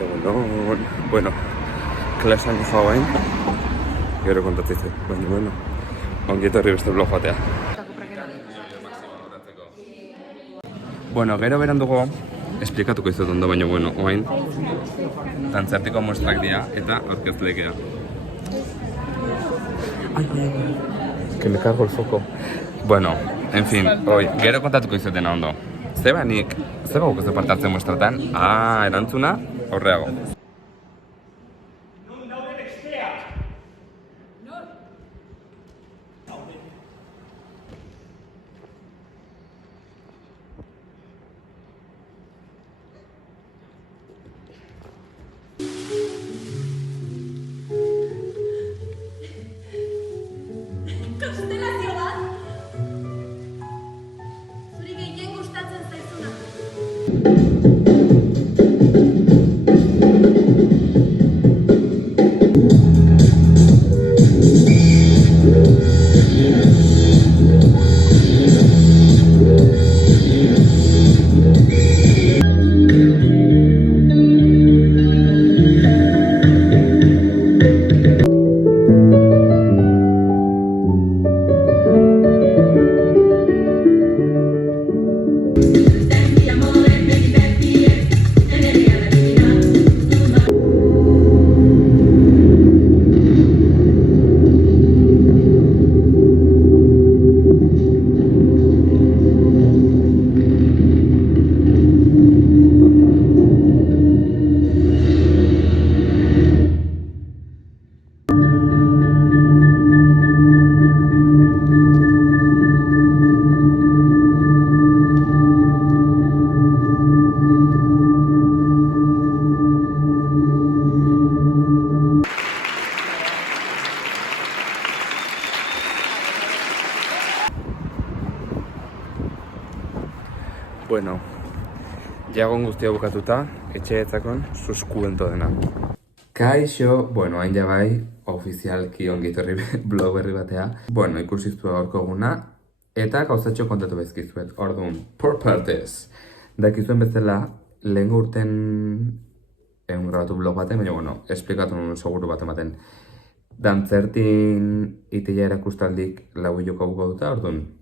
Egunon, bueno, klasean joa bain, gero kontatzizu, bueno, ongi etorri beste blog batea. Bueno, gero berandugo, esplikatuko izut ondo, baina bueno, oain, dantzartiko muestrak dira eta aurkezlekea. Que me cago el foco. Bueno, en fin, gero kontatuko izutena ondo. Zeba nik, zeba gukezu parte hartzen muestratan? Erantzuna, horreago. Konstelazio bat? Zuri gehien gustatzen zaizuna. Bueno, jagon guztia bukatuta, etxeetzakon suskuento dena. Kaixo, bueno, hain jabai, ofizialki ongitorri blog berri batea. Bueno, ikusiztu gaurko eguna, eta gauzatxo kontatu bezkizuet. Orduan, por partes. Dakizuen bezala, lehen urten egun grabatu blog baten, baina, bueno, esplikatu nuen seguru bat ematen. Dantzertin itila erakustaldik lau hiloko duta, orduan,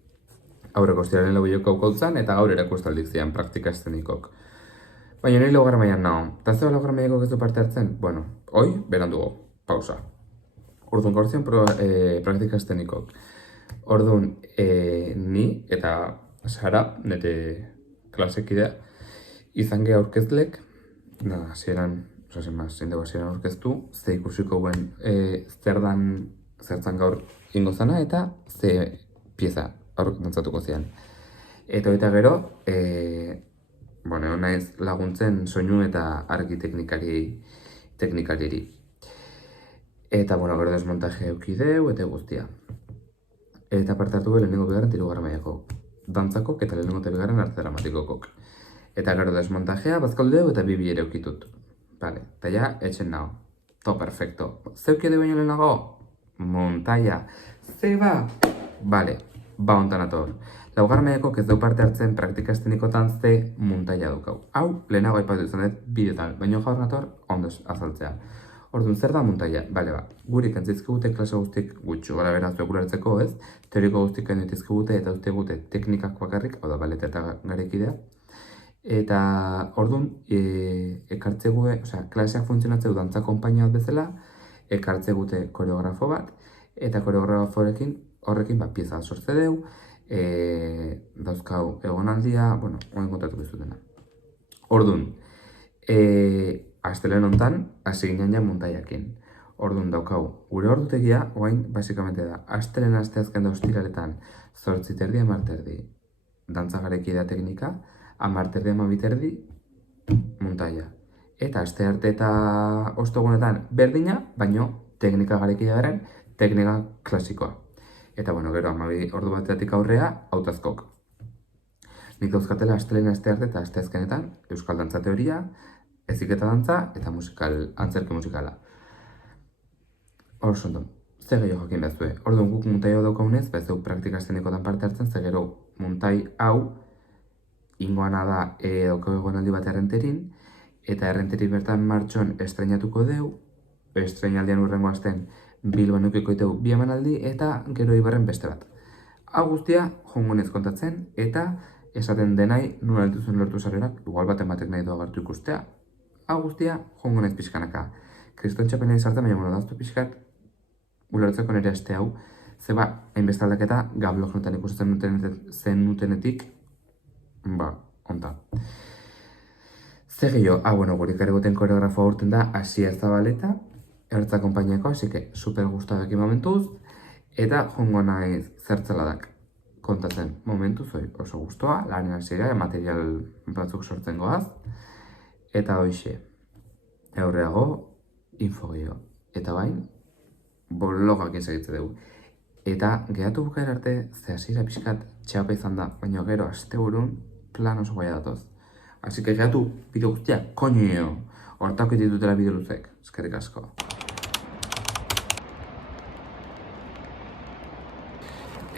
aurreko ostiraren lau hiloko eta gaur erakustaldik zian praktika estenikok. Baina nahi laugarra maian naho. Eta zeba laugarra maiako ez du parte hartzen? Bueno, hoi, berandugo, pausa. Orduan gaur zian praktika estenikok. Orduan, ni eta Sara, nire klasekidea, izan geha aurkezlek, nada, zieran aurkeztu, ze ikusiko guen zertan gaur ingo zana eta ze pieza dantzatuko zian. Eta eta gero, bueno, naiz laguntzen soinu eta argi teknikarieri. Eta, bueno, gero desmontaje eukideu eta guztia. Eta parte hartu behin lehenengo bigarren hirugarren mailako dantzakok eta lehenengo eta bigarren arte dramatikokok. Eta gero desmontajea bazkaldeu eta bibi ere eukitut. Vale, eta ja, etxen nao. To, perfecto. Zeukide baino lehenago? Montaia. Zeba? Vale, ba hontan ator. Laugarren mailakok ez dau parte hartzen praktika estenikotan ze muntaia dukau. Hau, lehenago aipatu izan dut bideotan, baina gaur nator ondo azaltzea. Orduan, zer da muntaia? Bale ba, gurik entzizkigute klase guztik gutxu, gara beraz ulertzeko ez, teoriko guztik entzizkigute eta uztigute teknikak bakarrik, hau da, baleta eta garekidea. Eta, orduan, ekartzegue, klaseak funtzionatzeu dantza konpainia bat bezala, ekartzegute koreografo bat, eta koreograforekin horrekin pieza sortze deu, dauzkau egonaldia, bueno, oin kontatu bizutena. Orduan, astelen hontan, hasi ginen ja muntaiakin. Orduan daukau, gure ordutegia, oain, basikamente da, astelen asteazken da ostiraletan, 8:30 10:30 dantza garekidea teknika, 10:30 12:30 muntaia. Eta aste arte eta ostegunetan berdina, baino teknika garekidea beren, teknika klasikoa. Eta, bueno, gero, 12 ordu batetik aurrea, hautazkok. Nik dauzkatela astelen aste arte eta asteazkenetan, euskal dantza teoria, heziketa dantza eta antzerki musikala. Horzondo, ze gehiago jakin behazue. Orduan guk muntai hau daukaunez, ez dugu praktika estenikotan parte hartzen, ze gero muntai hau ingoana da daukau egonaldi bat errenterin, eta errenterik bertan martxon estrenatuko deu, estrenaldian urrengo asten Bilbon eukiko iteu 2 emanaldi eta gero Eibarren beste bat. Hau guztia jongonez kontatzen eta esaten denai nola altuzun lortu sarrerak, igual baten batek nahi du agartu ikustea. Hau guztia jongonez pixkanaka. Kriston txapenen izartzen baina monodaztu pixkat ulertzeko nire aste hau, zeba, hainbeste aldaketa gablog notan ikusten zenutenetik, onta. Zer gehiago, bueno, gurik eregoten koreografoa urten da Asier Zabaleta, Ertza konpainiako, así que super gustadak momentuz, eta jongo naiz zertzeladak kontatzen momentuz, oso gustoa, lanen hasiera, material batzuk sortzen goaz, eta hoxe, aurreago, info gehiago, eta bain, blogak ezagitzen dugu. Eta gehatu bukaer arte, ze hasiera pixkat txapa izan da, baina gero asteburun plan oso gaia datoz. Así que gehatu bideo guztiak, koño, hortako ditutela bideo luzek, eskerrik asko.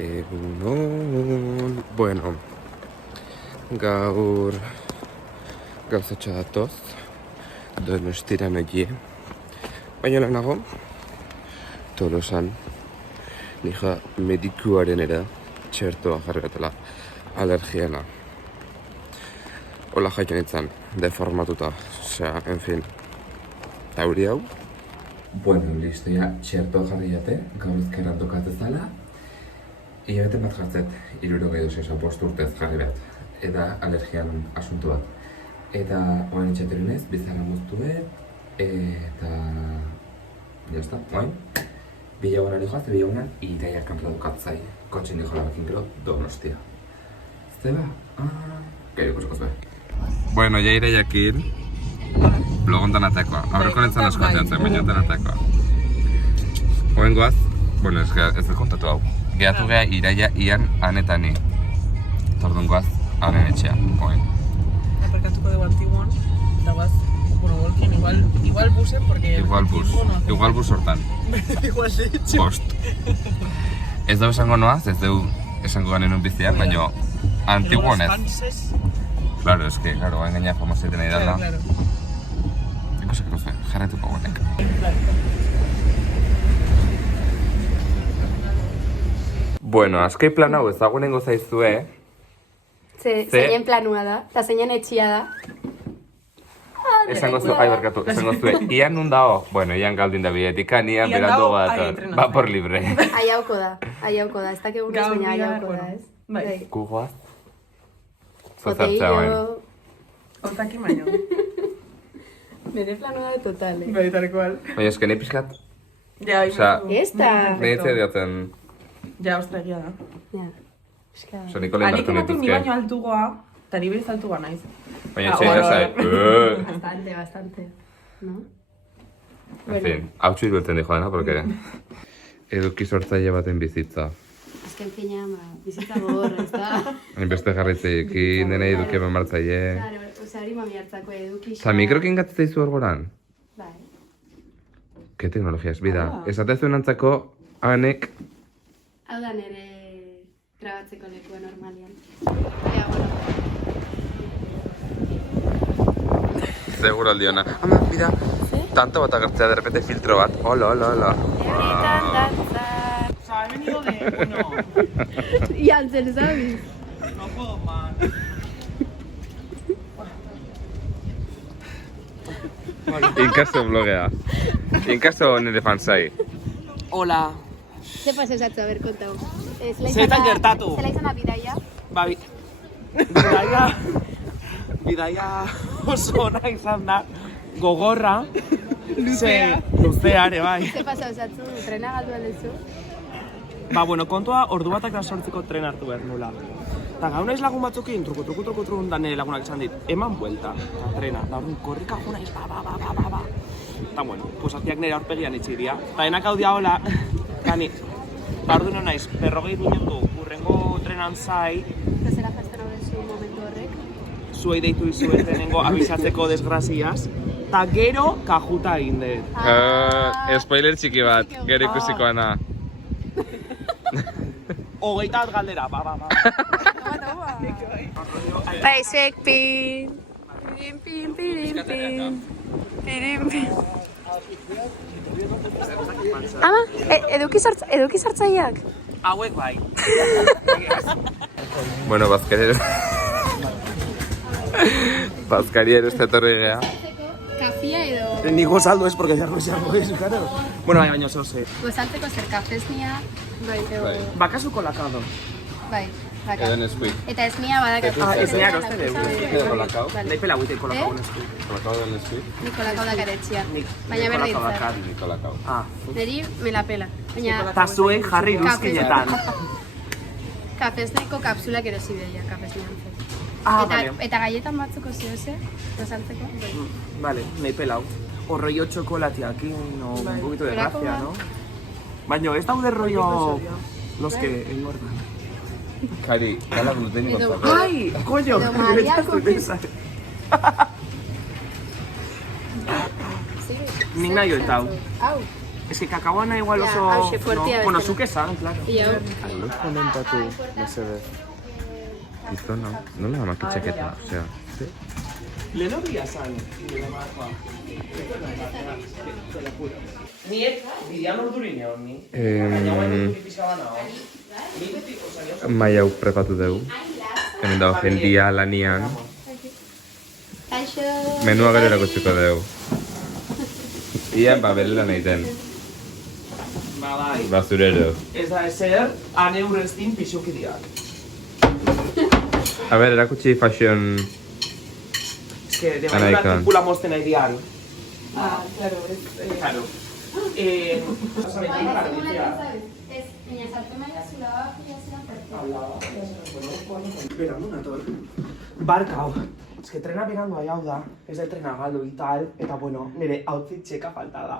Egunon, bueno, gaur gauzatxo datoz, Donostira noie, baina lanago, Tolosan, nija medikuaren era, txertoa jarri batela, alergiana. Hola jaio nintzen, deformatuta, osea, en fin, tauri hau. Bueno, listo, ya, txertoa jarri jate, gaur ezkerran tokatzezala, hilabete bat jartzet, 76 urtez jarri bat, eta alergian asuntu bat. Eta oain itxaterunez, bizarra moztue, eta... Jazta, oain. Bilagunan joaz, bilagunan, iraiak kanpela dukatzai. Kotxin dijo labakin gero, Donostia. Zeba? Gero ikusko zue. Bueno, ja iraiakin, blogontan atekoa. Aurreko nintzen asko ateatzen, baina ontan atekoa. Oain goaz, bueno, ez dut kontatu hau. Gehatu geha iraia ian anetani. Tordun goaz, anen etxean, oain. Aparkatuko dugu Antiguan, eta guaz, bueno, volkien, igual busen, porque... Igual bus hortan. Igual de hecho. Bost. Ez dugu esango noaz, ez dugu esango ganen un biziak, baina Antiguan ez. Claro, es que, claro, bain gaina famoseten nahi dala. Claro. Ikuseko zuen, jarretuko guenek. Bueno, azkei plan hau ezagunengo zaizue. Zeinen planua da, eta zeinen etxia da. Esango zu, barkatu, esango zue, ian nun dao? Bueno, ian galdin da bidetika, ian berandu bat, va por libre. Aiauko da, ez dakigun ez baina aiauko da, ez? Bai. Kugoaz? Joteio... Hortaki baino. Bere planua da total, eh? Bai, tal cual. Baina eske nahi pixkat, Ja, Osea, Esta! nahi etzea dioten, Ja, ostra egia da. Ja, eska. oso niko lehen Anik hartu ematen ni nituzke. baino altugoa, eta ni beriz altugoa naiz. Baina txaila zai, Bastante, no? En fin, hau txuiru elten dijo dena, porque eduki sortzaile baten bizitza. Azken fina, bizitza gogorra, ez da? Hainbeste jarritzeekin, dena eduki eman martzaile. Claro, osea, hori mami hartzako edukixa... Eta mikrokin gatzeizu hor goran? Bai. Ke teknologiaz, bida. Esatezuen antzako, anek... Hau da nire grabatzeko lekua normalian. Ja, bueno. Seguro aldiona. Ama, bida, tanto bat agertzea de repente filtro bat. Hola. Euretan dantzak. O sea, he venido de... Bueno... Jantzen, ¿sabes? No puedo más. Inkaso blogea. Inkaso nire fansai. Hola. Ze pasa esatzu, a ber, kontau. Zeretan gertatu? Zela izan da bidaia? Ba, bidaia oso ona izan da, gogorra, luzeare, bai. Ze pasa esatzu, trena galdu aldezu? Ba, bueno, kontua ordu batak da sortzeko tren hartu behar nula. Eta gau naiz lagun batzukin, truku da nire lagunak esan dit, eman buelta, eta trena, da orduan korrika jo naiz, ba. Eta bueno, pues aziak nire aurpegian itxiria. Eta enak hau dia hola, gani, ba orduan naiz, 40 minutu urrengo trenan zai, Eta zera jazten hau dezu momentu horrek? zuei deitu izuet lehenengo abisatzeko desgraziaz, eta gero kajuta egin dut. Spoiler txiki bat, gero ikusikoana. 21 galdera, ba. Baizek pin! Pim, pim, pirim, pim. Pirim, pim. Ama, eduki sartzaileak? Hauek bai. Bueno, Bazkaria eroste etorri gea. Kafia edo... Ni gozaldo ez, porque ya no es, claro. Bueno, baina zo ze. Gozaltzeko zer kafesnia, Bai. Bakazu kolakado. bai, baka. Edo Nesquik. Eta esnia badakatu. esnia eroste dugu. Edo kolakao. Nahi pela guite kolakao nesku. Kolakao edo Nesquik. Nikolakau dakar Nik Baina kolakao berdintza. dakar. Ni kolakao. Ah. Neri me la pela. Baina Ta zuei jarri iruzkinetan. kafesneko kapsulak erosi bedia, kafesnian. Ah, vale. Eta galletan batzuko zehose, gozaltzeko. Vale, nahi pelau. O rollo chocolatiakin, o un poquito de Berako gracia, bat. ¿no? Baina ez daude rollo los que engordan. Kari, gala glutenik Edo- gozako. Ai, coño, Edo Mariako Nik nahi hori tau. Hau. Es que kakaoana igual Ja, oso... hauxe fuertea Bueno, bezala. zuk esan, claro. Ia hau. Luz komentatu, mesede. Gizona, nola amaki txaketa, osea. Leno bila zan. Ni ez, bidean ordurine honi. Baina guain orduri pixka bana hor. Ni beti, oza, Mai hau prepatu dugu. Hemen dago jendia lanian. Kaixo. Menua gero erakutsiko dugu. Ian, belela nahi den. ba bai. Basurero. Ez da ezer, ane urreztin pixukidiak. A ber, erakutsi fashion... Es que de Anaikon. manera tipula mozten nahi dian. Ah, claro, es... Claro. Osa, beti garditzea. Ez, baina sartu maila zula Espera, un ator. Barkau. Es que trena berandu hau da, ez da trena galdu y tal, eta bueno, nire outfit txeka falta da.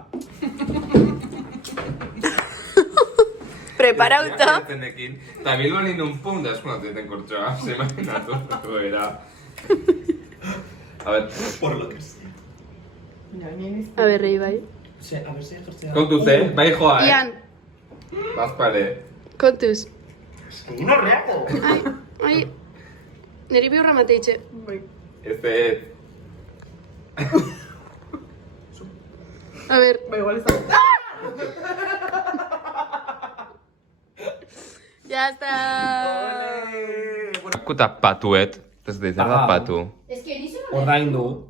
Preparauta. Eta Bilbon indun pun da eskunatzen kortxoa, se imaginatu era. A ver, Por lo que sea. A ber, rei bai. A ver si ejertzea. kontuz, bai joa, Ian, Bazpare. kontuz. Es que no reago. Ai, niri behurra mateitxe. Ez ez. A ber, Ba, igual está... ya está. Kuta patuet, ez da izan da patu. Ez que erizu Ordaindu.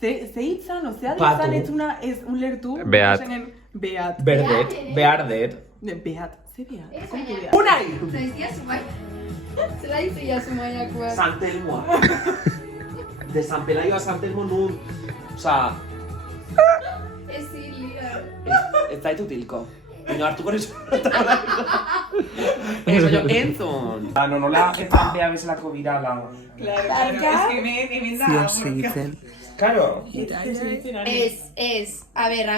Ze hitzan, ozea Patu. ditzan etzuna ez ulertu. Beat. Beat. Berdet, behar dut. Beat. Ze beat? Ez, Kontu baina- beat. Unai! Zaizkia zumai. Zela izia zumaiakoa. San Telmoa. De San Pelayo a San Telmo nun. Osa, Ez ziria. ez zaitut hilko. Baina hartuko nesu. Ez, baina entzun. No, nola etzan beha bezalako birala. Claro, es que me da. segitzen. Karo. Ez. A ber.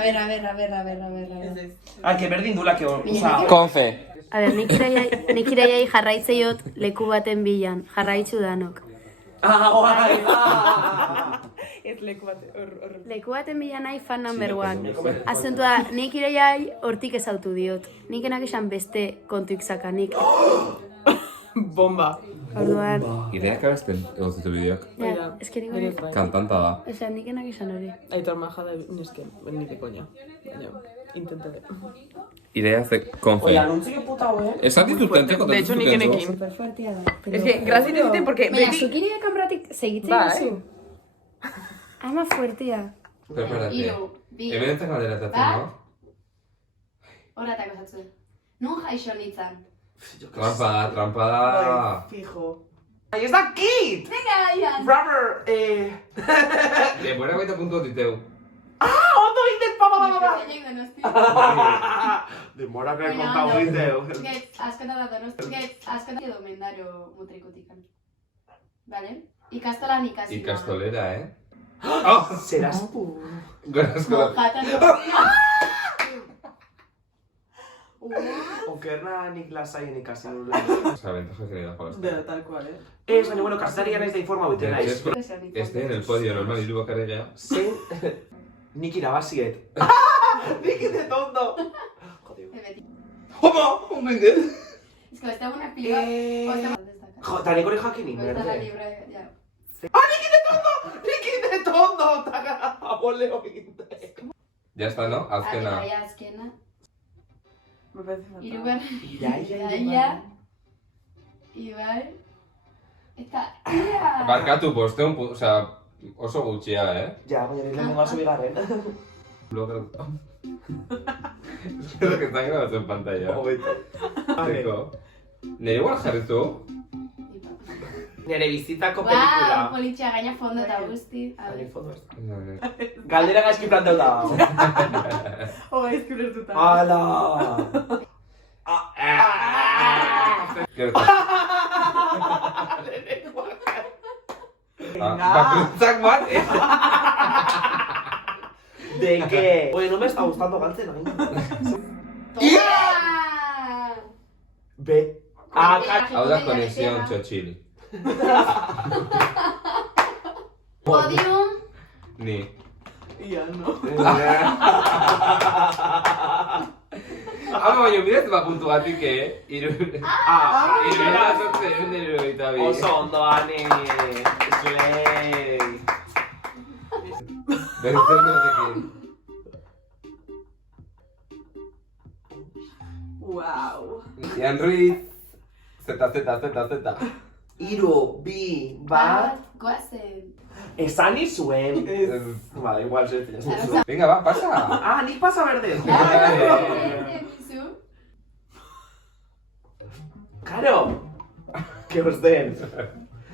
Ai, que berdin dulak egon. Osa, Konfe. A ber, nik iraiai jarraitzeiot leku baten bilan, jarraitzu danok. guai, Ez leku bat, hor. Leku baten bilan nahi fan number one. Azentu da, nik iraiai hortik ezautu diot. Nik enak esan beste kontuik zakanik. Bomba. Orduan, Ideak abesten egozitu bideoak. ja, eski nik hori. Kantanta da. Osea, nik enak esan hori. Aitor majada nesken, ni de coña. Baina, intentaré. Idea ze konfe. Oia, anuntzio puta hoe. Esan ditut kanteko De hecho, nik enekin. Superfuertia da. Es que, grazi dizuten, porque... Baina, zukiri kameratik segitzen Bai. duzu. Ama fuertia. Preparate. Hiru, bi. Hemen entzak galderatatzen, no? Horatako zatzu. Nun jaixo nintzen. Trampa da. Fijo. Ai, ez da kit! Venga, Ian! Rubber, Denbora goita puntu ditu. ondo egiten, pa. Zeinek donosti. Demora que Baina kontau ondo. egiteu. Askatara donosti. Askatara edo mendario mutrikutikan. Vale? Ikastolan ikasi. Ikastolera, eh? Zeraz. Gorazko. Mojatan. Okerna nik lasaien ikasi nuen. Osa, ventaja que da jolazten. De tal cual, Ez, baina, bueno, kasetarian ez da informa bete naiz. Este en el podio normal hiru bakarregea. Zein... Nik irabaziet. Nik ite tondo. Hopa! Omendet! Ez que beste una pila. Jo, eta nik hori jakin Beste la inberde. libre, ja. Nik ite ondo, eta aboleo egite. Ya está, ¿no? Azkena. Iraia azkena. Me parece fatal. Hirugarren. Iraia. Ibai. Eta ia. Barkatu posteun, osea, oso gutxia, Ja, baina nire lehenengo azu bigarren. Luego... Es lo que está grabado en pantalla. Hobeto. Teko. Nire igual jarri zu? Nire bizitzako Wow, pelikula. politxea gaina fondo eta guzti. A Ani ver. fondo ez. Vale. Galdera gaizki planteu da. Gaizki ulertuta. Ala! Gero bakuntzak bat, ¿De qué? Oye, no me está gustando Galtzen, ¿no? Toma! Ve. Hau da konexión txotxil. Podium. Ni. Ia, no. Hau baino bidez puntu batik, Irurena zotzen irurogeita bi. Oso ondo, Ani. Slay. Bertzen batekin. Wow. Ian Ruiz. Z. Iru, bi, bat. Goazen. Esan izuen. Vale, igual se Claro. Venga, va, pasa. Ah, nik pasa berde. Karo. Que os den.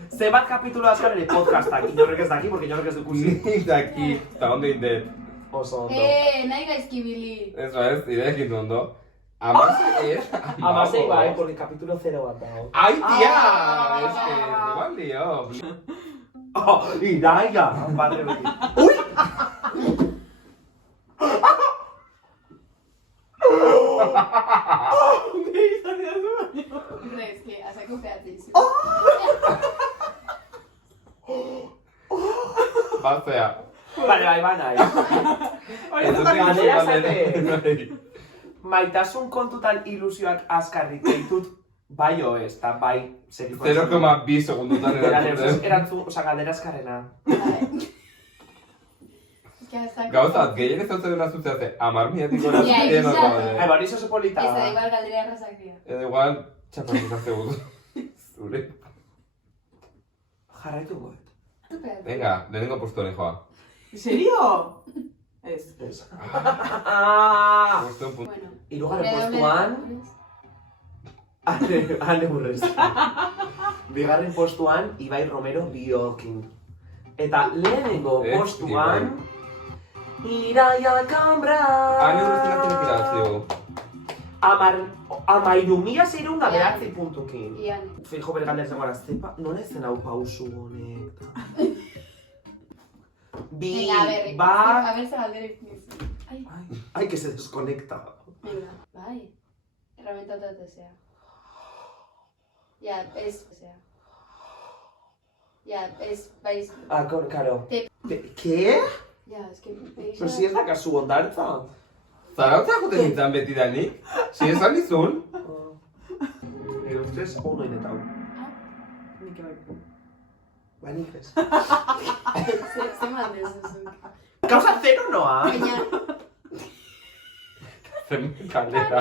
Zenbat kapitulo azkaren podcastak, inorrek ez daki, porque inorrek ez dukusi. Nik daki, eta ondo indet. Oso ondo. Nahi gaizki bili. Eso es, ideekin ondo. Amasei ez? Amasei bai, porque kapitulo 0 bat dago. Ai, tia! Es que, igual lío. Oh, Iraia! Padre beti. Ui! Gaizki, azako peatzizu. Batzea. Bai, nahi. Galdera zate. Maitasun kontutan ilusioak azkarrik ditut, bai ez, eta bai segiko. 0,2 segundutan erantzuten. Erantzun, oza, galdera azkarrena. Gauzat, gehien ez zautzen dena zutzeate, 10.000 Ja, erantzuten exacto. Ai, bari oso polita. Ez da, igual galdera errazak dira. edo igual, txapatuta zegoen. Zure. Jarraitu goet. Venga, lehenengo postuaren joa. Serio? Ez. Postuen puntu. Bueno. Hirugarren postuan, Ane burrez. Bigarren postuan, Ibai Romero Biokin. Eta lehenengo postuan, Iraia Kambra. Ane urrezten atzen ikirazio. Amairu mila zeireun da beratzi puntukin. Ian. Fijo bere galdera zegoela, zepa, non ez zen hau pausu honek. Bi, Venga, a ver, bat... a ver se galdera ipinizu. Ai, que se desconecta. Venga, bai. Herramienta sea. Ya, es, o sea. Ya, es, vais. Ah, claro. Te- ¿Qué? Ya, es que... Pero si ez da kasu ondartza. Zarautza juten nintzen beti danik? Si esan nizun? Nire ustez, ono inetau. Nik bai. Ba, nik ez. Se mande eso. Kausa zero noa? Baina, Zen kaldera.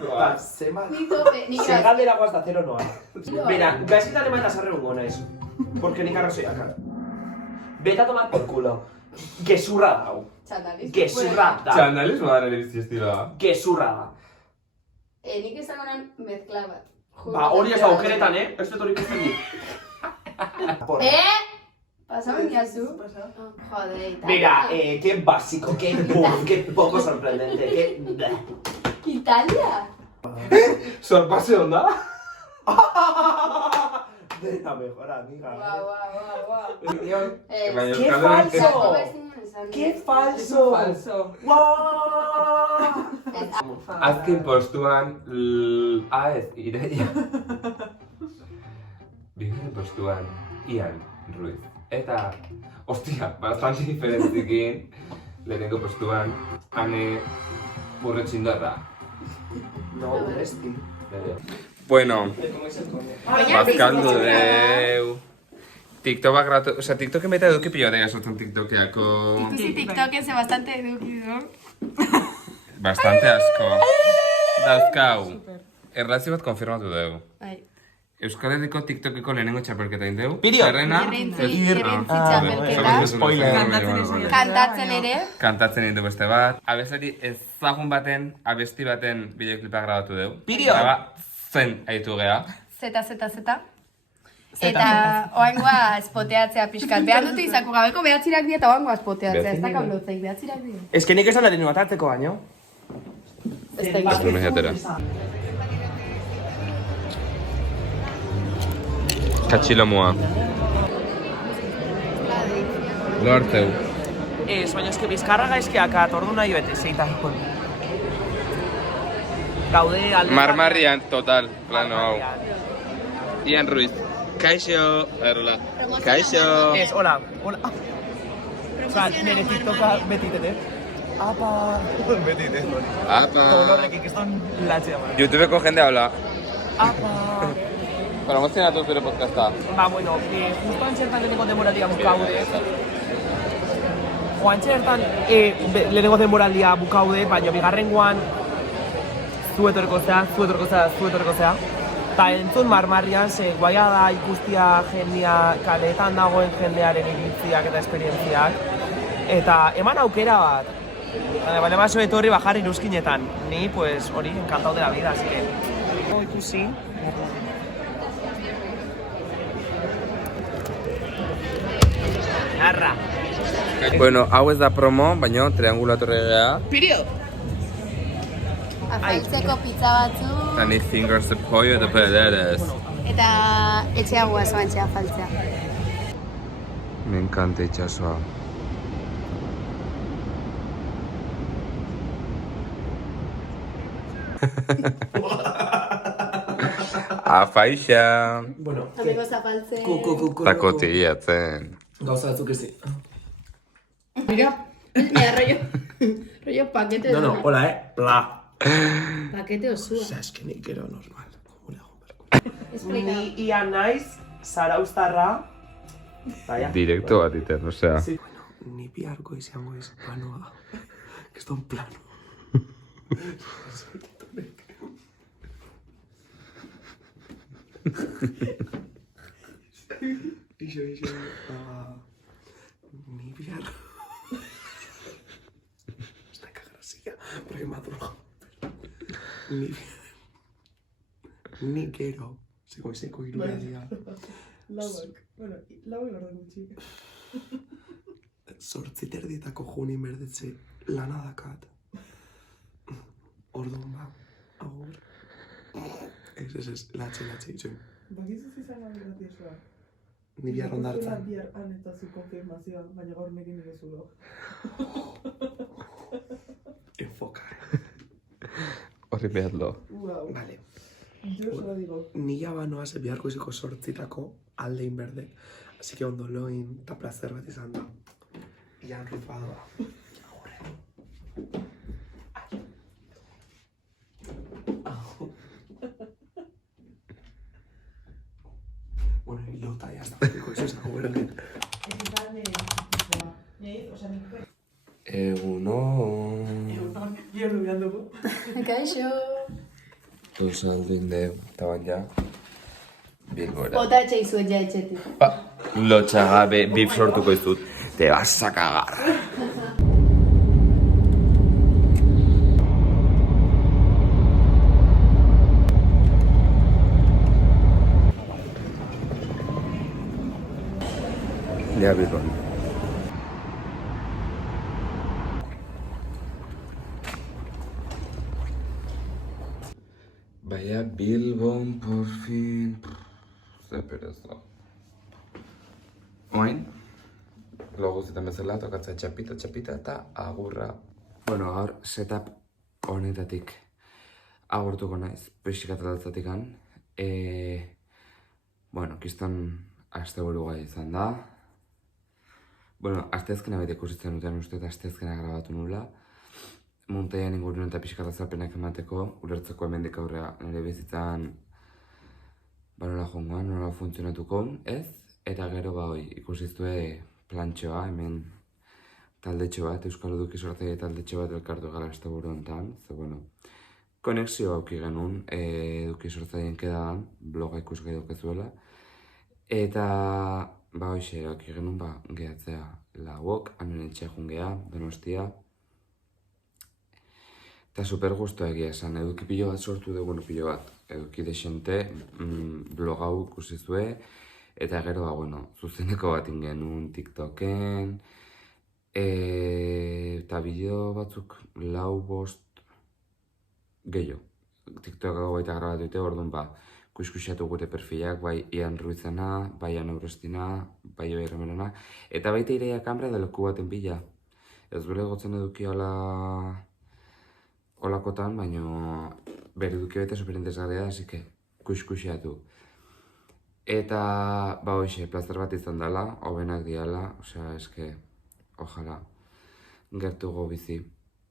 Ba, zema... ni tope, ni Ze galdera guaz da zero noa. No. Mira, gaizkitan ema eta zarre ungo naiz. Porque nik arrazoia kar. Vete a tomar por culo. Gezurra dau. Txandaliz. Gezurra da. Txandaliz badaren erizi estiloa. Gezurra da. Nik esango nan mezkla bat. Ba, hori ez da aukeretan, Ez dut hori ikusten dit. Pasamen diazu? Pasa. Joder, Italia. Mira, qué básico, qué buff, qué poco sorprendente, qué... Italia? Sorpase onda? De la mejor amiga. Guau. Baina ¡Qué Euskal falso! Herria- ¡Qué falso! Falso. ¡Wow! Azken postuan... ez, Ireia. Bigarren postuan, Ian Ruiz. Eta, ostia, bastante diferentzikin, lehenengo postuan, Ane Urretxindarra. No, urresti. Bueno, Baina bazkaldu deu. TikTok grabatu, osea, TikToken baita eduki pilo bat sortzen TikTokeako. Ikusi TikToken ze bastante eduki du. Bastante asko. Dauzkau. Erlazio bat konfirmatu dugu. Bai. Euskal Herriko TikTokeko lehenengo txapelketa indeu. Pirio! Zerrena. Irrintzi txapelketa. Kantatzen ere. Kantatzen indu beste bat. Abeslari ezagun baten, abesti baten bideoklipa grabatu dugu. Pirio! Zen aitu gea. Z. Eta oangoa espoteatzea pixkat. Behan dute izako gabeko behatzirak dira eta oangoa espoteatzea. Ez da kablotzeik, behatzirak dira. Ez que nik esan adinu atatzeko baino. Ez da Azken mehiatera. Katxilomua. Lo hartzeu. Ez, baina eske bizkarra gaizkiak atordu nahi bete, zeitan. Gaude alde... Marmarrian, total, plano hau. Ian Ruiz. Kaixo. Errola. Kaixo. Ez, hola. Osa, nire TikToka betitete. Apa. Betite. Apa. Dolorrekin, ez don latxea, man. YouTubeko jende habla. Apa. Promozionatu zure podcasta. Ba, bueno, justo antxertan lehenengo denboraldia bukaude. Antxertan lehenengo denboraldia bukaude, baina bigarrengoan zuetorko zea. Ta entzun marmarrian, ze guaia da ikustia jendea, kaletan dagoen jendearen iritziak eta esperientziak. Eta eman aukera bat. Bale baso etorri bajar iruzkinetan. Ni, pues, hori, encantado de la vida, así que... Ikusi. Arra. Bueno, hau ez da promo, baina triangulatorre gea. Pirio! Afaltzeko pizza batzu. Tani fingers de pollo de pederes. Eta etxea guazoan txea afaltzea. Me encanta itxasoa. Afaixa. Bueno, Amigos afaltze. Takotiatzen. gauza batzuk ez di. Mira, rollo pakete. No, hola, bla. Pakete osua. Osea, eskenik gero normal. Komune egon berko. Explica. Ni ia naiz, Zarauztarra. Baina. Direkto bat iten, osea. Sí. Bueno, ni biharko izango ez planoa. Keston plano. Ixo, ni bihar... Ez da kagrazia, pero hay madruga. Ni gero, seko irudia. Lauak lordan gutxi. 8:30 junin berdetze lana dakat. Orduan ba, agur. Ez, latxe, itxoin. Bakizu izan gabe gratioa. Ni bihar ondartzan. Bihar han eta zu konfirmazioa, baina gaur nekin ere zulo. Enfoka. Horri behadlo. Wow. Vale. Yo solo digo. Ni ja banoa ze biharko iziko 8:00 aldein berde. Así que ondo loin eta placer bat izan da. Ian rifadoa. Bueno, lota ya está. Eso es algo verde. Egunon. Bihar dugu. Kaixo. Tuzaldin deu, eta baina Bilbora. Ota etxe izuet ja etxetik. Lotxagabe bif sortuko izut. Te vas a cagar. Ja, Bilbon. Vaya Bilbon, por fin. Ze pereza. Oain, loguzitan bezala, tokatzea txapita eta agurra. Bueno, gaur setup honetatik agurtuko naiz, pixikatatzatik an. Bueno, kiston asteburu gai izan da. Bueno, asteazkena bete ikusitzen duten uste eta asteazkena grabatu nula. Montaian inguruen eta pixikatatzapenak emateko, ulertzeko hemendik aurrea nire bizitzan nola joangoan, nola funtzionatuko, ez? Eta gero ikusiztue plantxoa, hemen taldetxo bat, Euskal Eduki Sortzaile taldetxo bat elkartu gara asteburu honetan, ze bueno, konexio auki genuen Eduki Sortzaileen kedan, bloga ikusgai dukezuela, eta hoxe, auki genuen gehatzea lauok, hanen etxea jungea, Donostia, eta super guztua egia esan, eduki pilo bat sortu dugu, pilo bat, eduki desente, blog hau ikusizue, eta gero, zuzeneko bat ingenuen TikToken, eta bideo batzuk 4-5 gehiago. TikTok hau baita grabatu dute, orduan kuskusiatu gure perfilak, bai Ian Ruizena, bai Ana Urrestina, bai Ibai Remerena, eta baita Ireia Kambre da leku baten bila. Ez gure gotzen eduki olakotan, baina bere eduki baita superinteresgarria, así que kuskusiatu. Eta, hoxe, plazer bat izan dela, hobenak diala, osea, eske, ojala, gertugo bizi.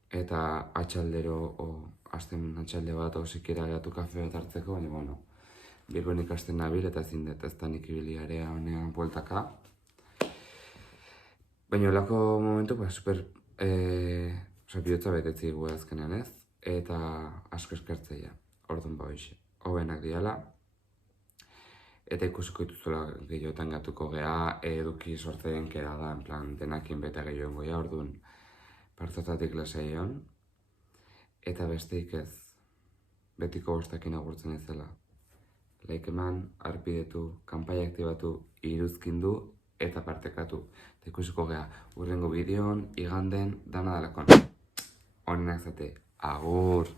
Eta atxaldero, azten atxalde bat, sikera geratu kafe bat hartzeko, baina, bueno, Bilbon ikasten nabil eta ezin dut ez da nik ibiliarea honean bueltaka. Baina olako momentu, super, bihotza betetzi gu azkenean ez, eta asko eskertzeia, orduan hoxe, hobenak diala. Eta ikusiko dituzuela gehiotan gatuko gea, Eduki Sortzaileen keda da, en plan, denakin beta gehioen goia, orduan partzotatik lasaion. Eta besteik ez, betiko bostakin agurtzen ezela. Like eman, arpidetu, kanpai aktibatu, iruzkindu eta partekatu. Eta ikusiko gea, urrengo bideon, iganden, dana dalakon. Honenak zate, agur!